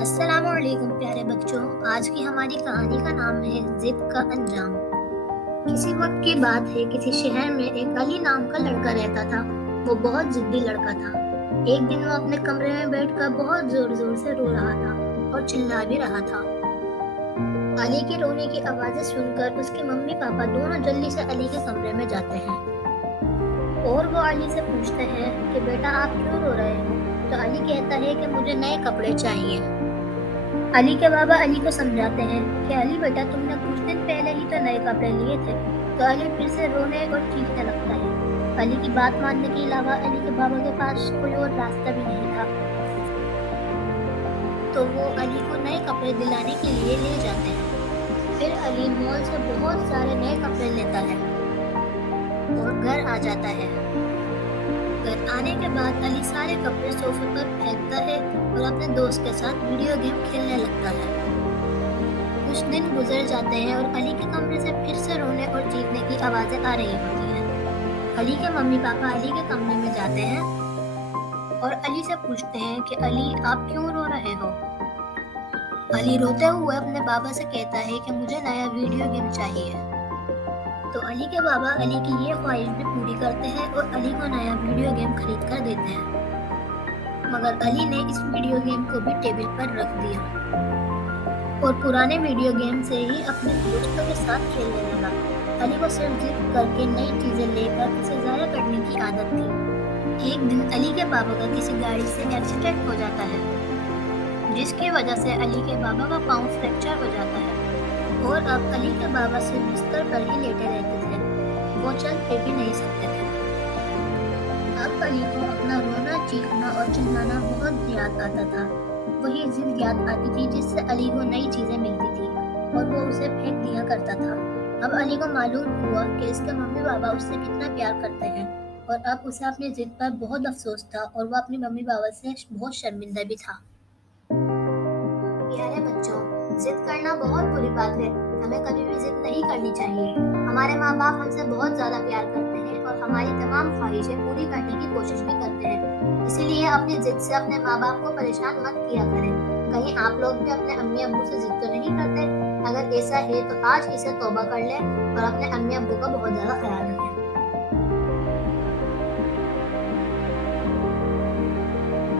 अस्सलाम वालेकुम प्यारे बच्चों। आज की हमारी कहानी का नाम है जिद का अंजाम। किसी वक्त की बात है, किसी शहर में एक अली नाम का लड़का रहता था। वो बहुत जिद्दी लड़का था। एक दिन वो अपने कमरे में बैठकर बहुत जोर जोर से रो रहा था और चिल्ला भी रहा था। अली की रोने की आवाजें सुनकर उसके मम्मी पापा दोनों जल्दी से अली के कमरे में जाते हैं और वो अली से पूछते हैं कि बेटा आप क्यों रो रहे हो। तो अली कहता है कि मुझे नए कपड़े चाहिए। अली के बाबा अली को समझाते हैं कि अली बेटा तुमने कुछ दिन पहले ही तो नए कपड़े लिए थे। तो अली फिर से रोने और चीखने लगता है। अली की बात मानने के अलावा अली के बाबा के पास कोई और रास्ता भी नहीं था। तो वो अली को नए कपड़े दिलाने के लिए ले जाते हैं। फिर अली मॉल से बहुत सारे नए कपड़े लेता है और घर आ जाता है। घर आने के बाद अली सारे कपड़े सोफे पर फेंकता है और अपने दोस्त के साथ वीडियो गेम खेलने लगता है। कुछ दिन गुजर जाते हैं और अली के कमरे से फिर से रोने और चीखने की आवाजें आ रही होती हैं। अली के मम्मी पापा अली के कमरे में जाते हैं और अली से पूछते हैं कि अली आप क्यों रो रहे हो। अली रोते हुए अपने बाबा से कहता है कि मुझे नया वीडियो गेम चाहिए। तो अली के बाबा अली की ये ख्वाहिश भी पूरी करते हैं और अली को नया वीडियो गेम खरीद कर देते हैं। मगर अली ने इस वीडियो गेम को भी टेबल पर रख दिया और पुराने वीडियो गेम से ही अपने दोस्तों के साथ खेलने लगा। अली को सिर्फ जिद करके नई चीजें लेकर उसे जाया करने की आदत थी। एक दिन अली के बाबा का किसी गाड़ी से एक्सीडेंट हो जाता है, जिसकी वजह से अली के बाबा का पाँव फ्रैक्चर हो जाता है और अब अली के बाबा सिर्फ बिस्तर पर ही लेटे रहते थे। वो चल फिर भी नहीं सकते थे। अब अली को अपना रोना, चीखना और चिल्लाना बहुत याद आता था। वही जिद याद आती थी जिससे अली को नई चीजें मिलती थी और वो उसे फेंक दिया करता था। अब अली को मालूम हुआ कि इसके मम्मी पापा उससे कितना प्यार करते हैं और अब उसे अपनी जिद पर बहुत अफसोस था और वो अपने मम्मी पापा से बहुत शर्मिंदा भी था। प्यारे बच्चों, जिद करना बहुत बुरी बात है। हमें कभी भी जिद नहीं करनी चाहिए। हमारे माँ बाप हमसे बहुत ज्यादा प्यार करते हैं और हमारी तमाम ख्वाहिशें पूरी करने की कोशिश भी करते हैं। इसीलिए अपनी जिद से अपने माँ बाप को परेशान मत किया करें। कहीं आप लोग भी अपने अम्मी अब्बू से जिद तो नहीं करते? अगर ऐसा है तो आज इसे तौबा कर लें और अपने अम्मी अब्बू का बहुत ज्यादा ख्याल रखें।